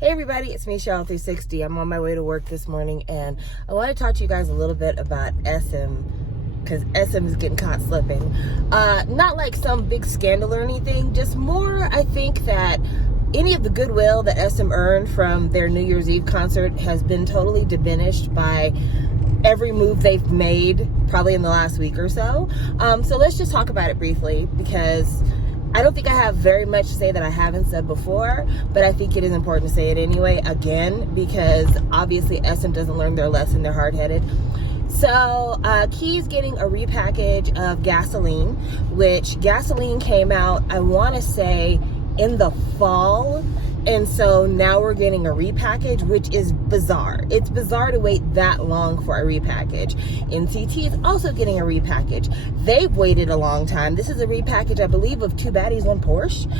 Hey everybody, it's me, Cheryl360. I'm on my way to work this morning, and I want to talk to you guys a little bit about SM, because SM is getting caught slipping. Not like some big scandal or anything, just more, I think that any of the goodwill that SM earned from their New Year's Eve concert has been totally diminished by every move they've made, probably in the last week or so. So let's just talk about it briefly, because I don't think I have very much to say that I haven't said before, but I think it is important to say it anyway, again, because obviously SM doesn't learn their lesson, they're hard-headed. So Key's getting a repackage of Gasoline, which Gasoline came out, I want to say, in the fall. And so now we're getting a repackage, which is bizarre. It's bizarre to wait that long for a repackage. NCT is also getting a repackage. They've waited a long time. This is a repackage, I believe, of Two Baddies, One Porsche.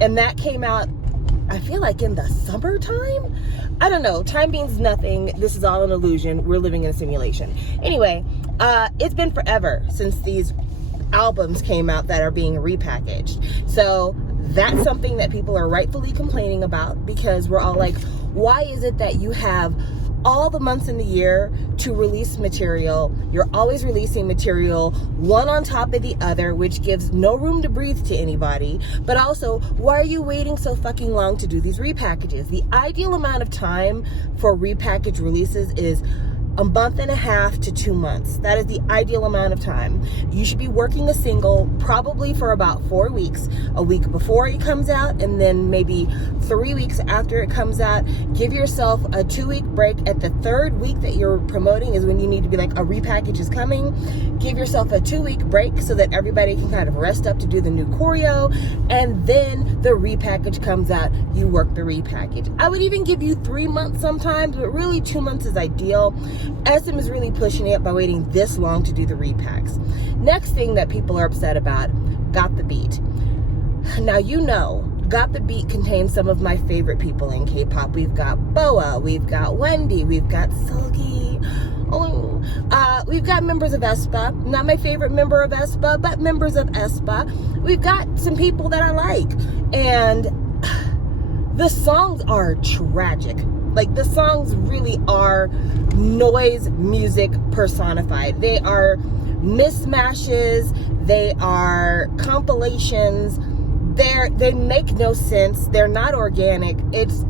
And that came out, I feel like, in the summertime? I don't know. Time means nothing. This is all an illusion. We're living in a simulation. Anyway, it's been forever since these albums came out that are being repackaged. So that's something that people are rightfully complaining about, because we're all like, why is it that you have all the months in the year to release material? You're always releasing material one on top of the other, which gives no room to breathe to anybody. But also, why are you waiting so fucking long to do these repackages? The ideal amount of time for repackaged releases is a month and a half to 2 months. That is the ideal amount of time. You should be working a single probably for about 4 weeks, a week before it comes out, and then maybe 3 weeks after it comes out. Give yourself a 2-week break. At the third week that you're promoting is when you need to be like, a repackage is coming. Give yourself a 2-week break so that everybody can kind of rest up to do the new choreo, and then the repackage comes out. You work the repackage. I would even give you 3 months sometimes, but really 2 months is ideal. SM is really pushing it by waiting this long to do the repacks. Next thing that people are upset about, Got the Beat. Now, you know, Got the Beat contains some of my favorite people in K-pop. We've got Boa, we've got Wendy, we've got Sulgi. We've got members of aespa. Not my favorite member of aespa, but members of aespa. We've got some people that I like. And the songs are tragic. Like, the songs really are noise music personified. They are mismatches. They are compilations. They make no sense. They're not organic. It's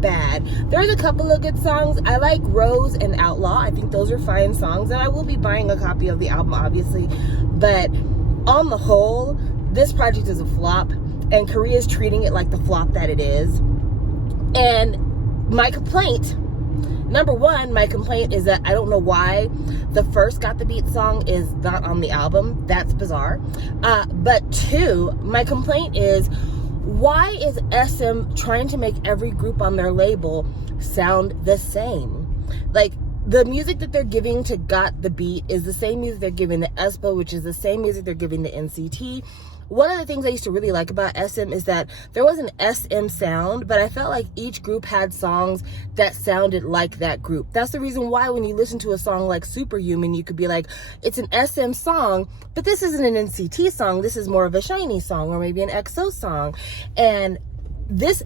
bad. There's a couple of good songs. I like Rose and Outlaw. I think those are fine songs, and I will be buying a copy of the album, obviously. But on the whole, this project is a flop, and Korea's treating it like the flop that it is. And my complaint, number one, my complaint is that I don't know why the first Got the Beat song is not on the album. That's bizarre. But two, my complaint is, why is SM trying to make every group on their label sound the same? Like, the music that they're giving to Got the Beat is the same music they're giving to aespa, which is the same music they're giving to NCT. One of the things I used to really like about SM is that there was an SM sound, but I felt like each group had songs that sounded like that group. That's the reason why when you listen to a song like Superhuman, you could be like, it's an SM song, but this isn't an NCT song. This is more of a Shiny song, or maybe an EXO song. And this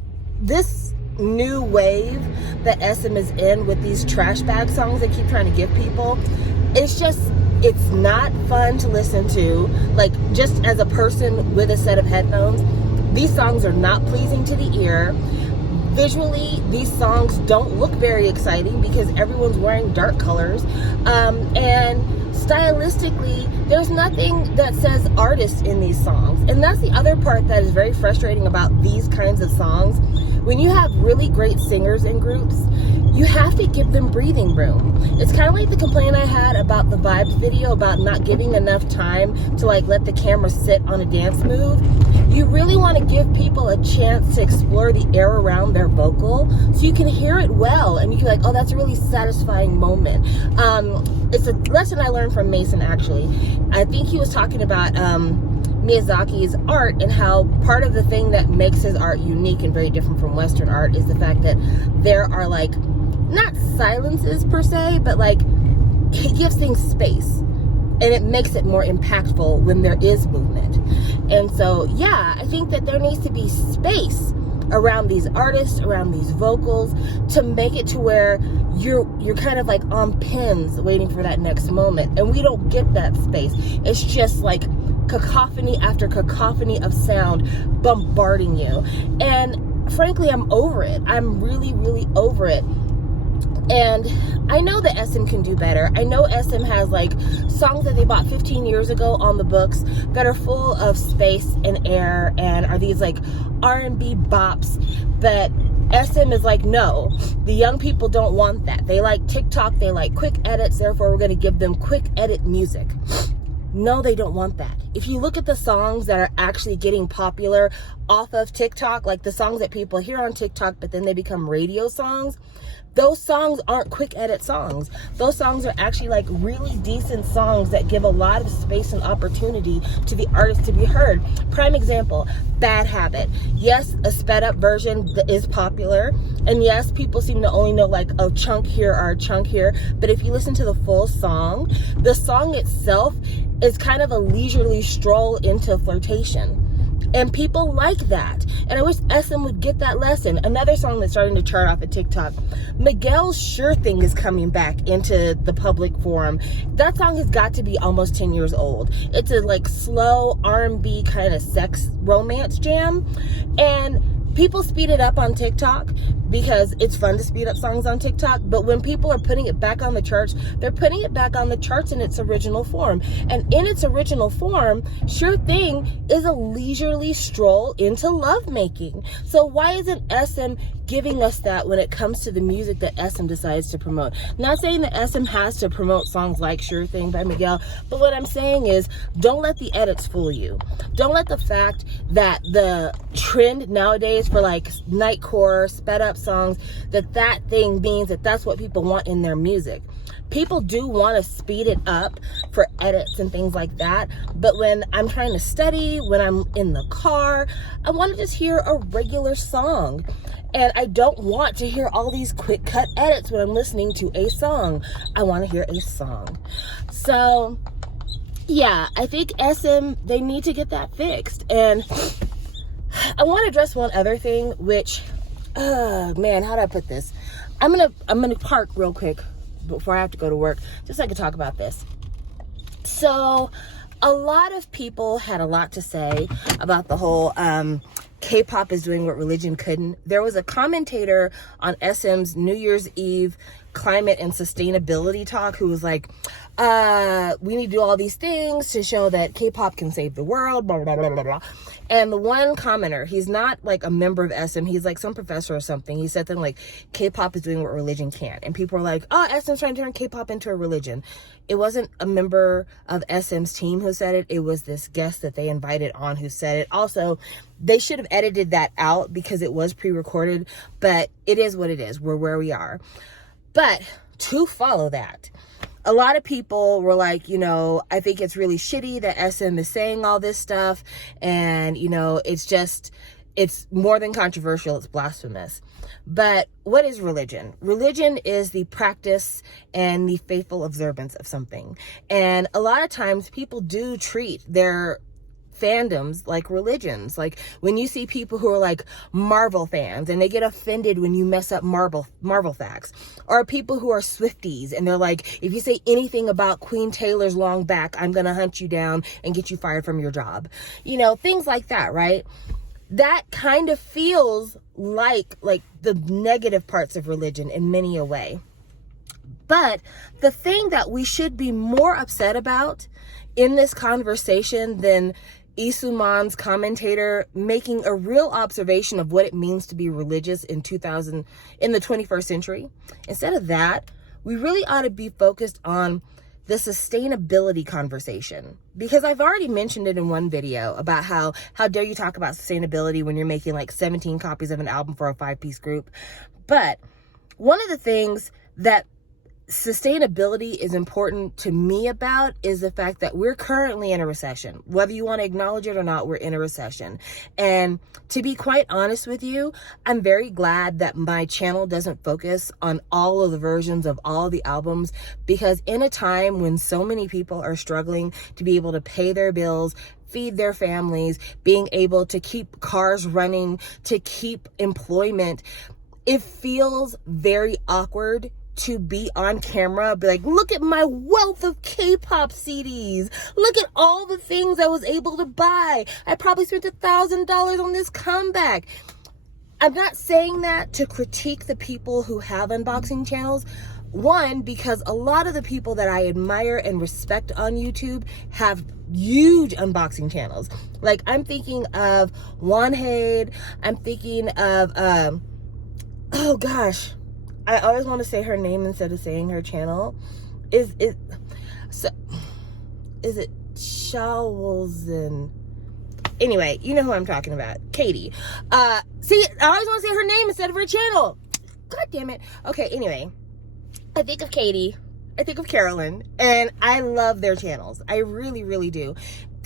new wave that SM is in with these trash bag songs they keep trying to give people, it's not fun to listen to. Like, just as a person with a set of headphones, these songs are not pleasing to the ear. Visually, these songs don't look very exciting because everyone's wearing dark colors. And stylistically, there's nothing that says artist in these songs. And that's the other part that is very frustrating about these kinds of songs. When you have really great singers in groups, you have to give them breathing room. It's kind of like the complaint I had about the Vibes video about not giving enough time to, like, let the camera sit on a dance move. You really want to give people a chance to explore the air around their vocal so you can hear it well, and you can be like, oh, that's a really satisfying moment. It's a lesson I learned from Mason, actually. I think he was talking about Miyazaki's art, and how part of the thing that makes his art unique and very different from Western art is the fact that there are, like, not silences per se, but like, he gives things space, and it makes it more impactful when there is movement. And so, yeah, I think that there needs to be space around these artists, around these vocals, to make it to where you're kind of like on pins waiting for that next moment. And we don't get that space. It's just like cacophony after cacophony of sound bombarding you. And frankly, I'm over it. I'm really, really over it. And I know that SM can do better. I know SM has like songs that they bought 15 years ago on the books that are full of space and air and are these like R&B bops. But SM is like, no, the young people don't want that. They like TikTok, they like quick edits, therefore we're going to give them quick edit music. No, they don't want that. If you look at the songs that are actually getting popular off of TikTok, like the songs that people hear on TikTok, but then they become radio songs, those songs aren't quick edit songs. Those songs are actually like really decent songs that give a lot of space and opportunity to the artist to be heard. Prime example, Bad Habit. Yes, a sped up version is popular. And yes, people seem to only know like a chunk here or a chunk here. But if you listen to the full song, the song itself is kind of a leisurely stroll into flirtation. And people like that. And I wish SM would get that lesson. Another song that's starting to chart off at TikTok, Miguel's Sure Thing is coming back into the public forum. That song has got to be almost 10 years old. It's a like slow R&B kind of sex romance jam. And people speed it up on TikTok because it's fun to speed up songs on TikTok. But when people are putting it back on the charts, they're putting it back on the charts in its original form. And in its original form, Sure Thing is a leisurely stroll into lovemaking. So why isn't SM giving us that when it comes to the music that SM decides to promote? Not saying that SM has to promote songs like Sure Thing by Miguel, but what I'm saying is don't let the edits fool you. Don't let the fact that the trend nowadays for like nightcore, sped up songs, that thing means that that's what people want in their music. People do want to speed it up for edits and things like that, but when I'm trying to study, when I'm in the car, I want to just hear a regular song. And I don't want to hear all these quick cut edits when I'm listening to a song. I want to hear a song. So yeah, I think SM, they need to get that fixed. And I want to address one other thing, which, man, how do I put this? I'm gonna park real quick before I have to go to work, just so I can talk about this. So a lot of people had a lot to say about the whole K-pop is doing what religion couldn't. There was a commentator on SM's New Year's Eve climate and sustainability talk who was like, we need to do all these things to show that K-pop can save the world, blah, blah, blah, blah, blah. And the one commenter, he's not like a member of SM, he's like some professor or something. He said something like, K-pop is doing what religion can't. And people were like, oh, SM's trying to turn K-pop into a religion. It wasn't a member of SM's team who said it. It was this guest that they invited on who said it. Also, they should have edited that out because it was pre-recorded, but it is what it is. We're where we are. But to follow that, a lot of people were like, you know, I think it's really shitty that SM is saying all this stuff. And, you know, it's more than controversial. It's blasphemous. But what is religion? Religion is the practice and the faithful observance of something. And a lot of times people do treat their fandoms like religions. Like when you see people who are like Marvel fans and they get offended when you mess up Marvel facts, or people who are Swifties and they're like, if you say anything about Queen Taylor's long back, I'm gonna hunt you down and get you fired from your job. You know, things like that, right? That kind of feels like the negative parts of religion in many a way. But the thing that we should be more upset about in this conversation than Isuman's commentator making a real observation of what it means to be religious in the 21st century. Instead of that, we really ought to be focused on the sustainability conversation, because I've already mentioned it in one video about how dare you talk about sustainability when you're making like 17 copies of an album for a 5-piece group. But one of the things that sustainability is important to me about is the fact that we're currently in a recession. Whether you want to acknowledge it or not, we're in a recession. And to be quite honest with you, I'm very glad that my channel doesn't focus on all of the versions of all the albums, because in a time when so many people are struggling to be able to pay their bills, feed their families, being able to keep cars running, to keep employment. It feels very awkward to be on camera, be like, look at my wealth of K-pop CDs. Look at all the things I was able to buy. I probably spent $1,000 on this comeback. I'm not saying that to critique the people who have unboxing channels. One, because a lot of the people that I admire and respect on YouTube have huge unboxing channels. Like, I'm thinking of Wanhaid. I'm thinking of, oh gosh, I always want to say her name instead of saying her channel. Is it Shawelzen? Anyway, you know who I'm talking about. Katie. See, I always want to say her name instead of her channel. God damn it. Okay, anyway. I think of Katie. I think of Carolyn. And I love their channels. I really, really do.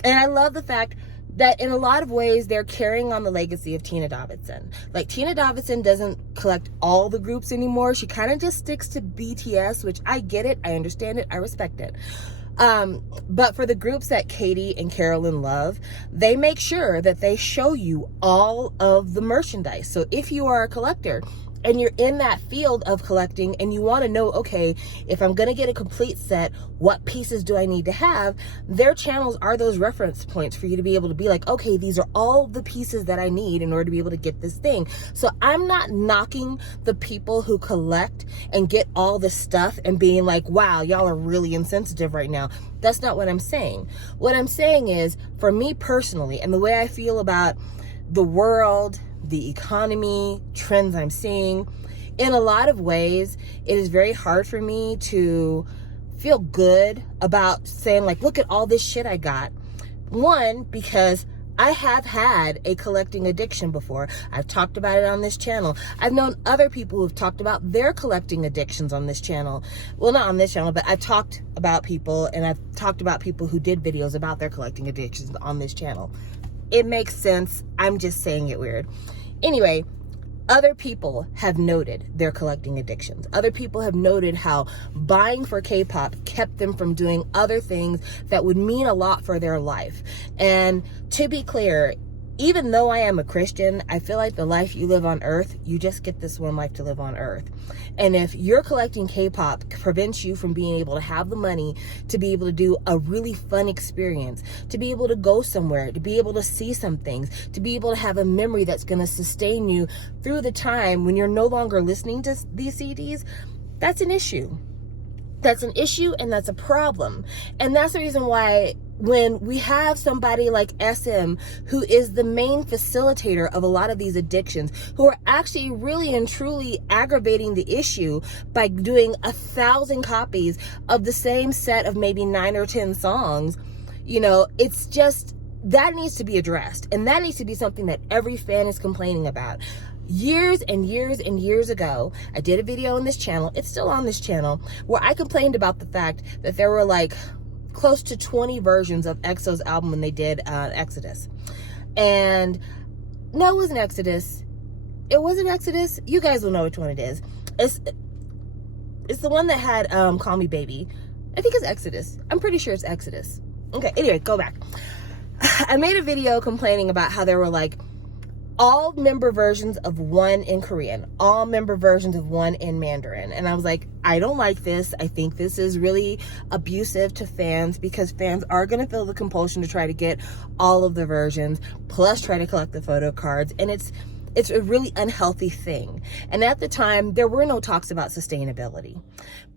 And I love the fact that in a lot of ways, they're carrying on the legacy of Tina Davidson. Like, Tina Davidson doesn't collect all the groups anymore. She kind of just sticks to BTS, which I get it. I understand it. I respect it. But for the groups that Katie and Carolyn love, they make sure that they show you all of the merchandise. So if you are a collector and you're in that field of collecting and you want to know, okay, if I'm going to get a complete set, what pieces do I need to have? Their channels are those reference points for you to be able to be like, okay, these are all the pieces that I need in order to be able to get this thing. So I'm not knocking the people who collect and get all the stuff and being like, wow, y'all are really insensitive right now. That's not what I'm saying. What I'm saying is, for me personally, and the way I feel about the world, the economy, trends I'm seeing, in a lot of ways, it is very hard for me to feel good about saying, like, look at all this shit I got. One, because I have had a collecting addiction before. I've talked about it on this channel. I've known other people who've talked about their collecting addictions on this channel. Well, not on this channel, but I've talked about people, and I've talked about people who did videos about their collecting addictions on this channel. It makes sense. I'm just saying it weird. Anyway, other people have noted their collecting addictions. Other people have noted how buying for K-pop kept them from doing other things that would mean a lot for their life. And to be clear, even though I am a Christian, I feel like the life you live on earth, you just get this one life to live on earth. And if you're collecting K-pop prevents you from being able to have the money to be able to do a really fun experience, to be able to go somewhere, to be able to see some things, to be able to have a memory that's going to sustain you through the time when you're no longer listening to these CDs, that's an issue. That's an issue, and that's a problem. And that's the reason why when we have somebody like SM, who is the main facilitator of a lot of these addictions, who are actually really and truly aggravating the issue by doing 1,000 copies of the same set of maybe 9 or 10 songs, you know, it's just, that needs to be addressed. And that needs to be something that every fan is complaining about. Years and years and years ago, I did a video on this channel, it's still on this channel, where I complained about the fact that there were like close to 20 versions of EXO's album when they did Exodus. And no, it wasn't Exodus. It wasn't Exodus. You guys will know which one it is. It's the one that had Call Me Baby. I think it's Exodus. I'm pretty sure it's Exodus. Okay, anyway, go back. I made a video complaining about how there were like all member versions of one in Korean, all member versions of one in Mandarin. And I was like, I don't like this. I think this is really abusive to fans, because fans are going to feel the compulsion to try to get all of the versions, plus try to collect the photo cards. And it's a really unhealthy thing. And at the time, there were no talks about sustainability.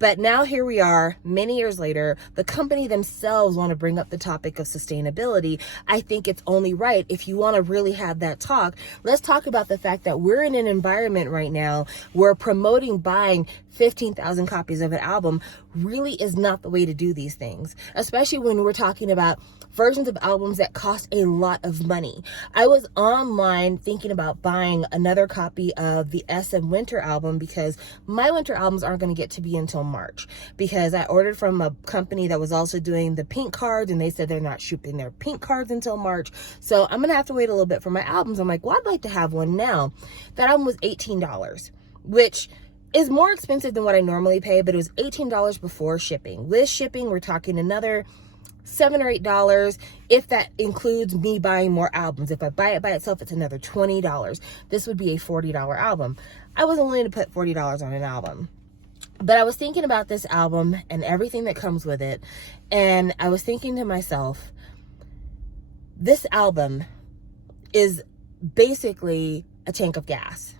But now here we are, many years later, the company themselves want to bring up the topic of sustainability. I think it's only right, if you want to really have that talk, let's talk about the fact that we're in an environment right now where promoting buying 15,000 copies of an album really is not the way to do these things, especially when we're talking about versions of albums that cost a lot of money. I was online thinking about buying another copy of the SM Winter album, because my winter albums aren't going to get to be until March, because I ordered from a company that was also doing the pink cards, and they said they're not shipping their pink cards until March. So I'm going to have to wait a little bit for my albums. I'm like, well, I'd like to have one now. That album was $18, which is more expensive than what I normally pay, but it was $18 before shipping. With shipping, we're talking another $7 or $8 if that includes me buying more albums. If I buy it by itself, it's another $20. This would be a $40 album. I wasn't willing to put $40 on an album. But I was thinking about this album and everything that comes with it. And I was thinking to myself, this album is basically a tank of gas.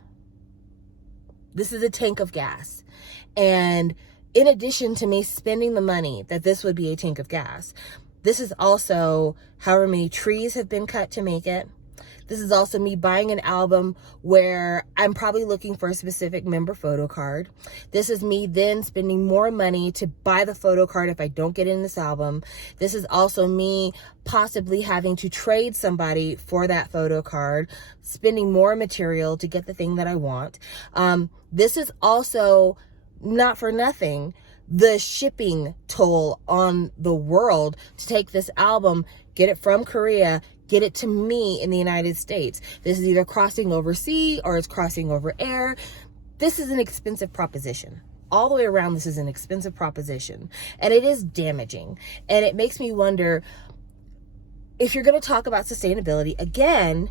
This is a tank of gas. And in addition to me spending the money that this would be a tank of gas, this is also however many trees have been cut to make it. This is also me buying an album where I'm probably looking for a specific member photo card. This is me then spending more money to buy the photo card if I don't get in this album. This is also me possibly having to trade somebody for that photo card, spending more material to get the thing that I want. This is also, not for nothing, the shipping toll on the world to take this album, get it from Korea, get it to me in the United States. This is either crossing over sea or it's crossing over air. This is an expensive proposition. All the way around, this is an expensive proposition. And it is damaging. And it makes me wonder, if you're going to talk about sustainability, again,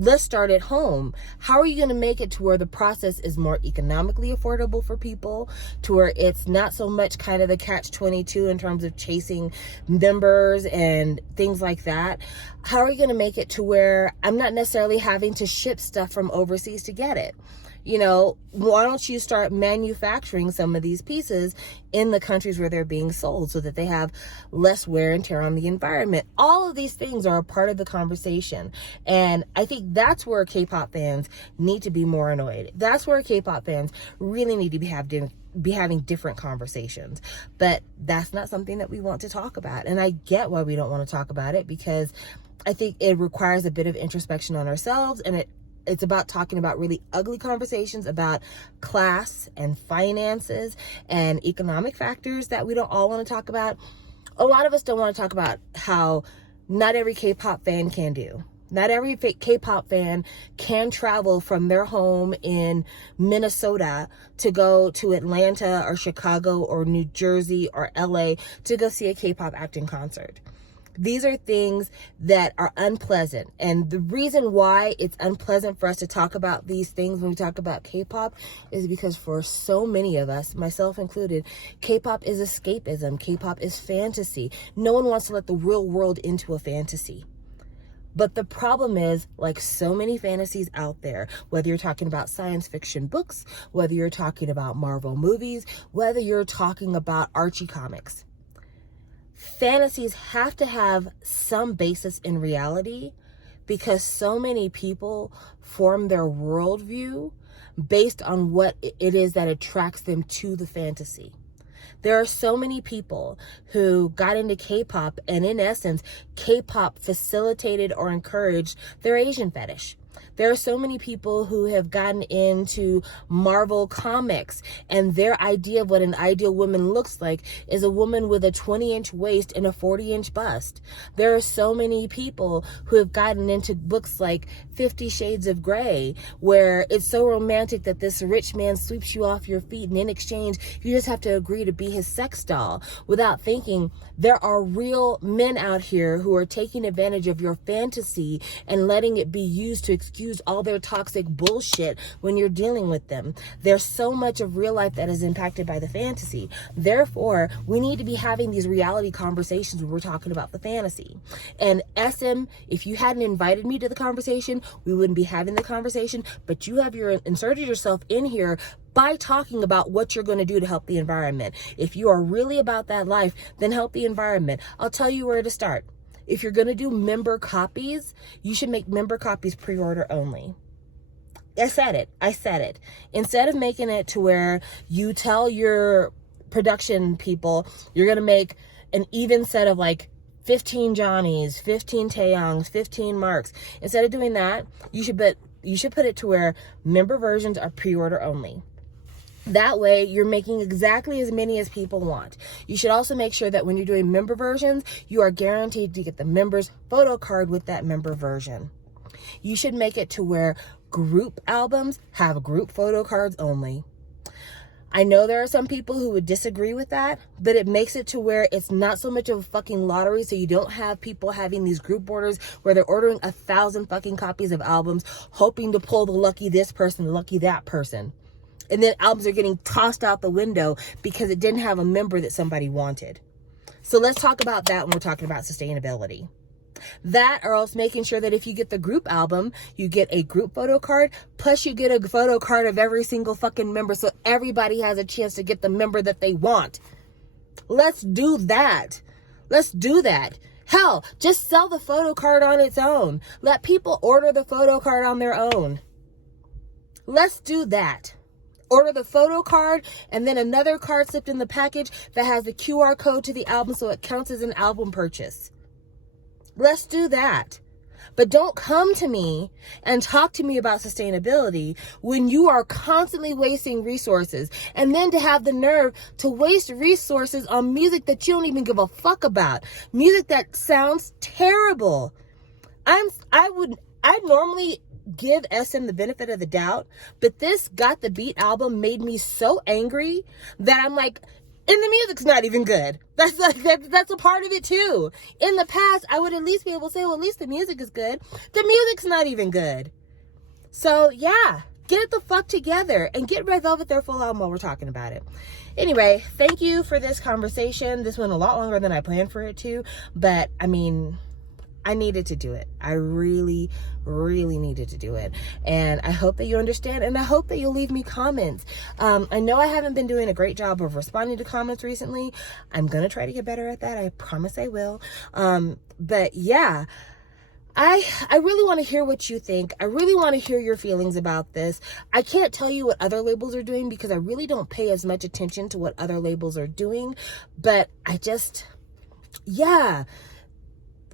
let's start at home. How are you going to make it to where the process is more economically affordable for people, to where it's not so much kind of the catch-22 in terms of chasing members and things like that? How are you going to make it to where I'm not necessarily having to ship stuff from overseas to get it? You know, why don't you start manufacturing some of these pieces in the countries where they're being sold so that they have less wear and tear on the environment? All of these things are a part of the conversation. And I think that's where K-pop fans need to be more annoyed. That's where K-pop fans really need to be having different conversations. But that's not something that we want to talk about. And I get why we don't want to talk about it, because I think it requires a bit of introspection on ourselves, and it's about talking about really ugly conversations about class and finances and economic factors that we don't all want to talk about. A lot of us don't want to talk about how not every K-pop fan can do. Not every K-pop fan can travel from their home in Minnesota to go to Atlanta or Chicago or New Jersey or LA to go see a K-pop act in concert. These are things that are unpleasant. And the reason why it's unpleasant for us to talk about these things when we talk about K-pop is because for so many of us, myself included, K-pop is escapism. K-pop is fantasy. No one wants to let the real world into a fantasy. But the problem is, like so many fantasies out there, whether you're talking about science fiction books, whether you're talking about Marvel movies, whether you're talking about Archie comics, fantasies have to have some basis in reality, because so many people form their worldview based on what it is that attracts them to the fantasy. There are so many people who got into K-pop, and in essence, K-pop facilitated or encouraged their Asian fetish. There are so many people who have gotten into Marvel comics, and their idea of what an ideal woman looks like is a woman with a 20-inch waist and a 40-inch bust. There are so many people who have gotten into books like 50 Shades of Grey, where it's so romantic that this rich man sweeps you off your feet, and in exchange, you just have to agree to be his sex doll, without thinking there are real men out here who are taking advantage of your fantasy and letting it be used to excuse all their toxic bullshit when you're dealing with them. There's so much of real life that is impacted by the fantasy. Therefore, we need to be having these reality conversations when we're talking about the fantasy. And SM, if you hadn't invited me to the conversation, we wouldn't be having the conversation, but you have inserted yourself in here by talking about what you're going to do to help the environment. If you are really about that life, then help the environment. I'll tell you where to start. If you're going to do member copies, you should make member copies pre-order only. I said it. Instead of making it to where you tell your production people you're going to make an even set of like 15 Johnnies, 15 Taeyongs, 15 Marks. Instead of doing that, you should put it to where member versions are pre-order only. That way, you're making exactly as many as people want. You should also make sure that when you're doing member versions, you are guaranteed to get the member's photo card with that member version. You should make it to where group albums have group photo cards only. I know there are some people who would disagree with that, but it makes it to where it's not so much of a fucking lottery. So you don't have people having these group orders where they're ordering 1,000 fucking copies of albums, hoping to pull the lucky this person, the lucky that person. And then albums are getting tossed out the window because it didn't have a member that somebody wanted. So let's talk about that when we're talking about sustainability. That, or else making sure that if you get the group album, you get a group photo card, plus you get a photo card of every single fucking member so everybody has a chance to get the member that they want. Let's do that. Let's do that. Hell, just sell the photo card on its own. Let people order the photo card on their own. Let's do that. Order the photo card and then another card slipped in the package that has the QR code to the album so it counts as an album purchase. Let's do that. But don't come to me and talk to me about sustainability when you are constantly wasting resources. And then to have the nerve to waste resources on music that you don't even give a fuck about. Music that sounds terrible. I normally give SM the benefit of the doubt, but this Got the Beat album made me so angry that I'm like, and the music's not even good. That's a part of it too. In the past, I would at least be able to say, well, at least the music is good. The music's not even good. So yeah, get it the fuck together and get Red Velvet their full album while we're talking about it. Anyway, thank you for this conversation. This went a lot longer than I planned for it to, but I mean, I needed to do it. I really, really needed to do it. And I hope that you understand, and I hope that you'll leave me comments. I know I haven't been doing a great job of responding to comments recently. I'm going to try to get better at that. I promise I will. But yeah, I really want to hear what you think. I really want to hear your feelings about this. I can't tell you what other labels are doing because I really don't pay as much attention to what other labels are doing. But yeah.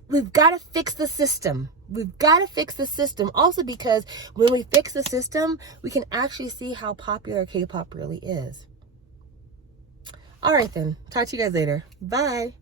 We've got to fix the system. We've got to fix the system. Also because when we fix the system, we can actually see how popular K-pop really is. All right then. Talk to you guys later. Bye.